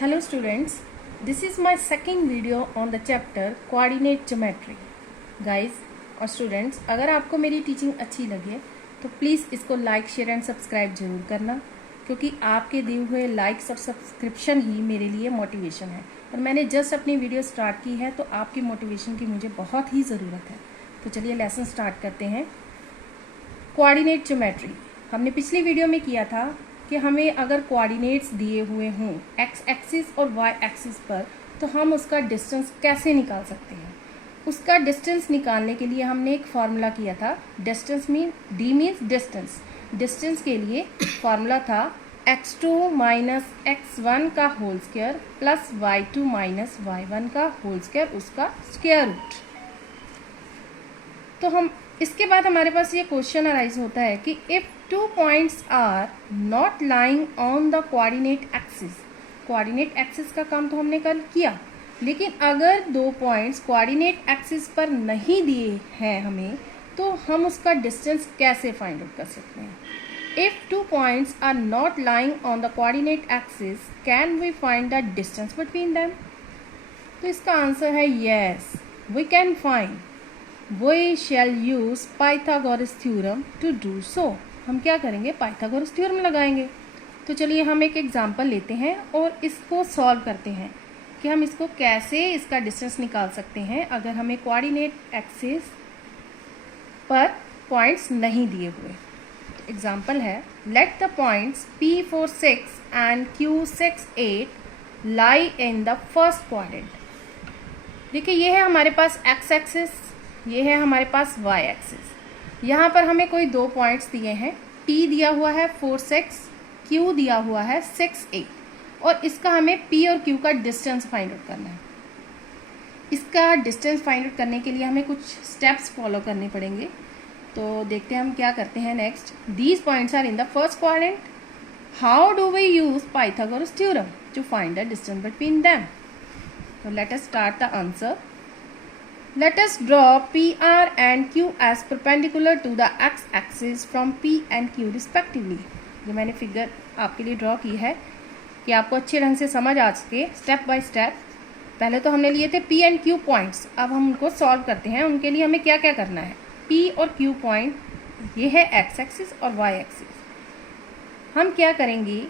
Hello students, this is my second video on the chapter coordinate geometry. Guys और students, अगर आपको मेरी teaching अच्छी लगे तो प्लीज़ इसको लाइक शेयर एंड सब्सक्राइब जरूर करना, क्योंकि आपके दिए हुए लाइक्स और सब्सक्रिप्शन ही मेरे लिए मोटिवेशन है। और मैंने जस्ट अपनी वीडियो स्टार्ट की है तो आपकी मोटिवेशन की मुझे बहुत ही ज़रूरत है। तो चलिए लेसन स्टार्ट करते हैं। कोऑर्डिनेट ज्योमेट्री हमने पिछली वीडियो में किया था कि हमें अगर कोऑर्डिनेट्स दिए हुए हों एक्स एक्सिस और वाई एक्सिस पर, तो हम उसका डिस्टेंस कैसे निकाल सकते हैं। उसका डिस्टेंस निकालने के लिए हमने एक फार्मूला किया था। Distance D means distance. Distance के लिए फार्मूला था x2 माइनस x1 का whole square plus y2 minus y1 का होल स्क्वायर, उसका स्क्वायर रूट। तो हम इसके बाद हमारे पास ये क्वेश्चन अराइज होता है कि if two points are not lying on the coordinate axis. Coordinate axis का काम तो हमने कल किया, लेकिन अगर दो पॉइंट्स कोऑर्डिनेट एक्सिस पर नहीं दिए हैं हमें, तो हम उसका डिस्टेंस कैसे फाइंड आउट कर सकते हैं। If two points are not lying on the coordinate axis, can we find the distance between them. तो इसका आंसर है yes, we can find. We shall use Pythagoras theorem to do so। हम क्या करेंगे, Pythagoras theorem लगाएंगे। तो चलिए हम एक एग्जांपल लेते हैं और इसको सॉल्व करते हैं कि हम इसको कैसे इसका डिस्टेंस निकाल सकते हैं अगर हमें कोऑर्डिनेट एक्सिस पर पॉइंट्स नहीं दिए हुए। एग्जांपल है, let the points P4 6 and Q 6 8 lie in the first quadrant. देखिए ये है हमारे पास एक्स एक्सिस, ये है हमारे पास y एक्सिस। यहाँ पर हमें कोई दो पॉइंट्स दिए हैं, P दिया हुआ है 4 6, Q दिया हुआ है 6 8, और इसका हमें P और Q का डिस्टेंस फाइंड आउट करना है। इसका डिस्टेंस फाइंड आउट करने के लिए हमें कुछ स्टेप्स फॉलो करने पड़ेंगे। तो देखते हैं हम क्या करते हैं next. These points are in the first quadrant. How do we use Pythagoras theorem to find the distance between them. तो let us start the answer. Let us draw PR and Q as perpendicular to the x-axis from P and Q respectively। जो मैंने figure आपके लिए draw की है कि आपको अच्छे ढंग से समझ आ सके स्टेप बाय स्टेप। पहले तो हमने लिए थे P and Q पॉइंट्स, अब हम उनको सॉल्व करते हैं। उनके लिए हमें क्या क्या करना है। P और Q पॉइंट, ये है x एक्सिस और y एक्सिस। हम क्या करेंगे,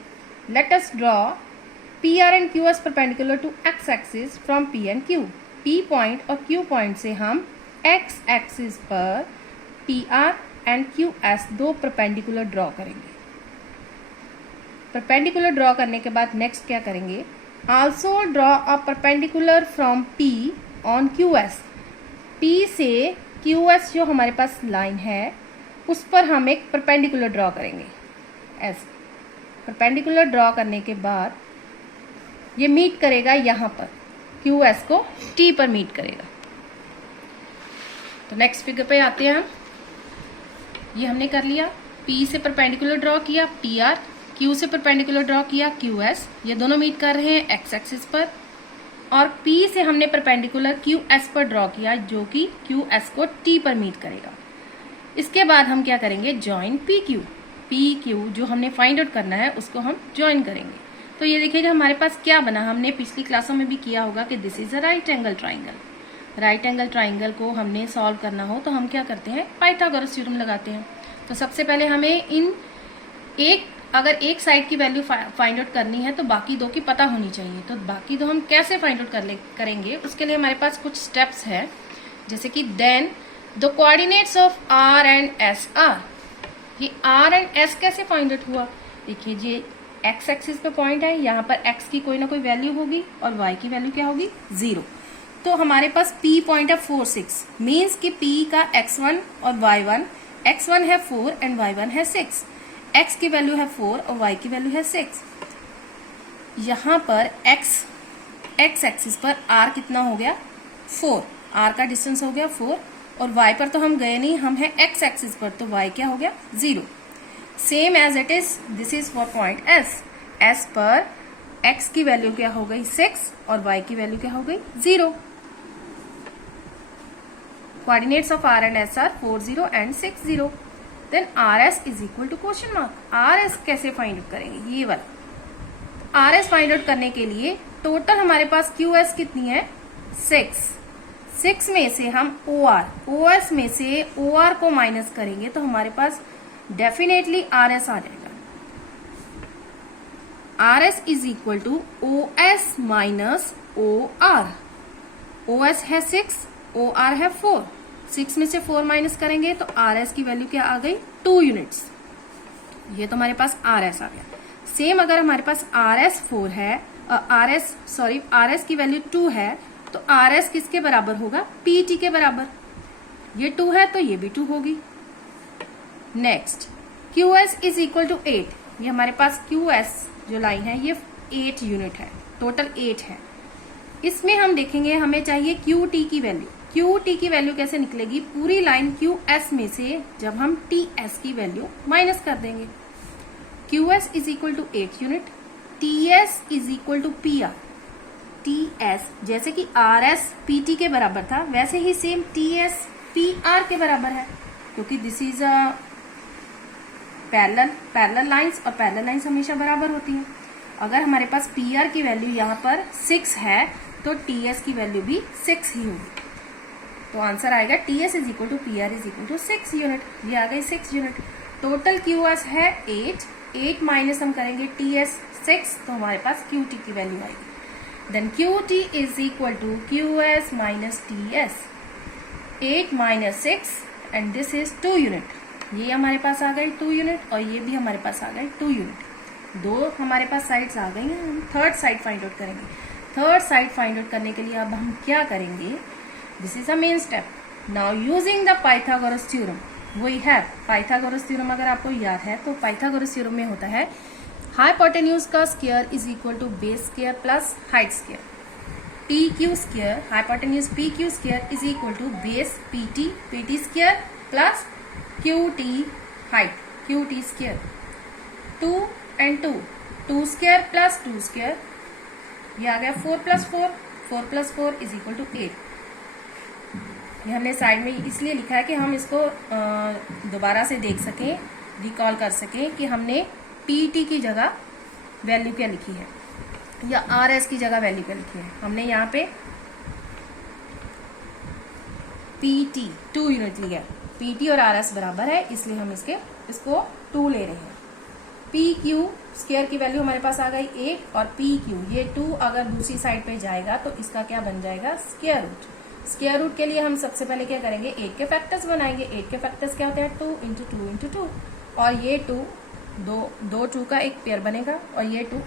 let us draw PR and Q as perpendicular to x-axis from P and Q। P point और Q पॉइंट से हम x एक्सिस पर PR एंड QS दो परपेंडिकुलर ड्रॉ करेंगे। परपेंडिकुलर ड्रॉ करने के बाद नेक्स्ट क्या करेंगे, also draw a perpendicular from P on QS। P से QS जो हमारे पास लाइन है उस पर हम एक परपेंडिकुलर ड्रॉ करेंगे। ऐसे परपेंडिकुलर ड्रॉ करने के बाद ये मीट करेगा यहाँ पर, QS को T पर मीट करेगा। तो नेक्स्ट फिगर पे आते हैं हम। ये हमने कर लिया, P से परपेंडिकुलर ड्रॉ किया PR, Q से परपेंडिकुलर ड्रॉ किया QS, ये दोनों मीट कर रहे हैं x एक्सिस पर। और P से हमने परपेंडिकुलर QS पर ड्रॉ किया जो कि QS को T पर मीट करेगा। इसके बाद हम क्या करेंगे, ज्वाइन PQ जो हमने फाइंड आउट करना है उसको हम ज्वाइन करेंगे। तो ये देखिएगा हमारे पास क्या बना। हमने पिछली क्लासों में भी किया होगा कि this is a right angle triangle. Right angle triangle को हमने सॉल्व करना हो तो हम क्या करते हैं, पाइथागोरस थ्योरम लगाते हैं। तो सबसे पहले हमें अगर एक साइड की वैल्यू फाइंड आउट करनी है तो बाकी दो की पता होनी चाहिए। तो बाकी दो हम कैसे फाइंड आउट करेंगे, उसके लिए हमारे पास कुछ स्टेप्स है, जैसे कि then the coordinates of R and S are. ये R एंड S कैसे फाइंड आउट हुआ, देखिए ये x एक्सिस पे पॉइंट है, यहाँ पर x की कोई ना कोई वैल्यू होगी और y की वैल्यू क्या होगी, 0। तो हमारे पास P पॉइंट है 4 6, मीन्स कि P का x1 और y1, x1 है 4 एंड y1 है 6, x की वैल्यू है 4 और y की वैल्यू है 6। यहाँ पर x एक्सिस पर r कितना हो गया, 4, r का डिस्टेंस हो गया 4, और y पर तो हम गए नहीं, हम है x एक्सिस पर, तो y क्या हो गया, 0। Same as it is this is for point S पर x की वैल्यू क्या हो गई 6 और y की वैल्यू क्या हो गई 0। Coordinates of R and S are 4 0 and 6 0। Then RS is equal to question mark. RS कैसे फाइंड आउट करेंगे, ये वाला। आर एस फाइंड आउट करने के लिए टोटल हमारे पास क्यू एस कितनी है 6 में से हम ओ एस में से ओ आर को माइनस करेंगे तो हमारे पास डेफिनेटली आर एस आ जाएगा। R S is equal to O S minus O R. O S है 6, ओ आर है 4। 6 में से 4 माइनस करेंगे तो आर एस की वैल्यू क्या आ गई 2 यूनिट्स। ये तो हमारे पास आर एस आ गया। सेम अगर हमारे पास आर एस 4 है, आर एस की वैल्यू 2 है तो आर एस किसके बराबर होगा पीटी के बराबर। ये 2 है तो ये भी 2 होगी। Next Q S is equal to 8। ये हमारे पास क्यू एस जो लाइन है ये 8 यूनिट है, टोटल 8 है। इसमें हम देखेंगे हमें चाहिए क्यू टी की वैल्यू। क्यू टी की वैल्यू कैसे निकलेगी, पूरी लाइन क्यू एस में से जब हम टी एस की वैल्यू माइनस कर देंगे। Q S is equal to 8 unit, T S is equal to P R. T S जैसे कि आर एस पी टी के बराबर था वैसे ही same T S P R के बराबर है, क्योंकि this is a parallel lines और पैरेलल लाइंस हमेशा बराबर होती हैं। अगर हमारे पास पी आर की वैल्यू यहाँ पर 6 है तो टी एस की वैल्यू भी 6 ही होगी। तो आंसर आएगा T S is equal to P R is equal to 6 unit. ये आ गई 6 यूनिट। टोटल क्यू एस है 8 माइनस हम करेंगे टी एस 6 तो हमारे पास क्यू टी की वैल्यू आएगी। Then Q T is equal to Q S minus T S. 8 माइनस 6 एंड दिस इज 2 यूनिट। ये हमारे पास आ गई 2 यूनिट और ये भी हमारे पास आ गई 2 यूनिट। दो हमारे पास साइड्स आ गई हैं। हम थर्ड साइड फाइंड आउट करेंगे। थर्ड साइड फाइंड आउट करने के लिए अब हम क्या करेंगे, this is a main step. Now using the Pythagoras theorem, वही है पाइथागोरस थ्योरम। अगर आपको याद है तो पाइथागोरस थ्योरम में होता है हाइपोटेन्यूज का square is equal to base square plus height square. P Q square, hypotenuse P Q square is equal to base P T square plus Q T height Q T square. 2 and 2 square plus 2 square, ये आ गया 4 plus 4 is equal to 8। ये हमने side में इसलिए लिखा है कि हम इसको दोबारा से देख सकें, रिकॉल कर सकें कि हमने पी टी की जगह वैल्यू क्या लिखी है या आर एस की जगह वैल्यू क्या लिखी है। हमने यहाँ पे पी टी 2 यूनिट लिया। पी टी और आर एस बराबर है इसलिए हम इसको 2 ले रहे हैं। पी क्यू स्क्वायर की वैल्यू हमारे पास आ गई 8 और पी क्यू ये 2 अगर दूसरी साइड पे जाएगा तो इसका क्या बन जाएगा स्क्वायर रूट। स्क्वायर रूट के लिए हम सबसे पहले क्या करेंगे 8 के फैक्टर्स बनाएंगे। 8 के फैक्टर्स क्या होते हैं 2 इंटू 2 इंटू 2 और ये 2 2 का एक पेयर बनेगा और ये 2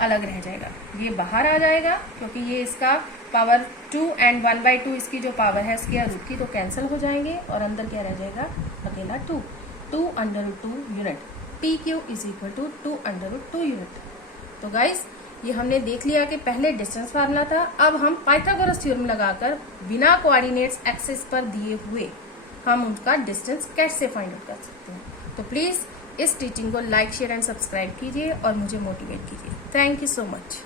अलग रह जाएगा। ये बाहर आ जाएगा क्योंकि ये इसका पावर 2 एंड 1/2 इसकी जो पावर है स्क्वायर रूट की तो कैंसिल हो जाएंगे और अंदर क्या रह जाएगा अकेला 2 under root 2 unit. P Q is equal to 2 under root 2 unit. तो गाइस ये हमने देख लिया कि पहले डिस्टेंस फार्मूला था, अब हम पाइथागोरस थ्योरम लगाकर बिना कोऑर्डिनेट्स एक्सिस पर दिए हुए हम उनका डिस्टेंस कैसे फाइंड आउट कर सकते हैं। तो प्लीज इस टीचिंग को लाइक शेयर एंड सब्सक्राइब कीजिए और मुझे मोटिवेट कीजिए। Thank you so much.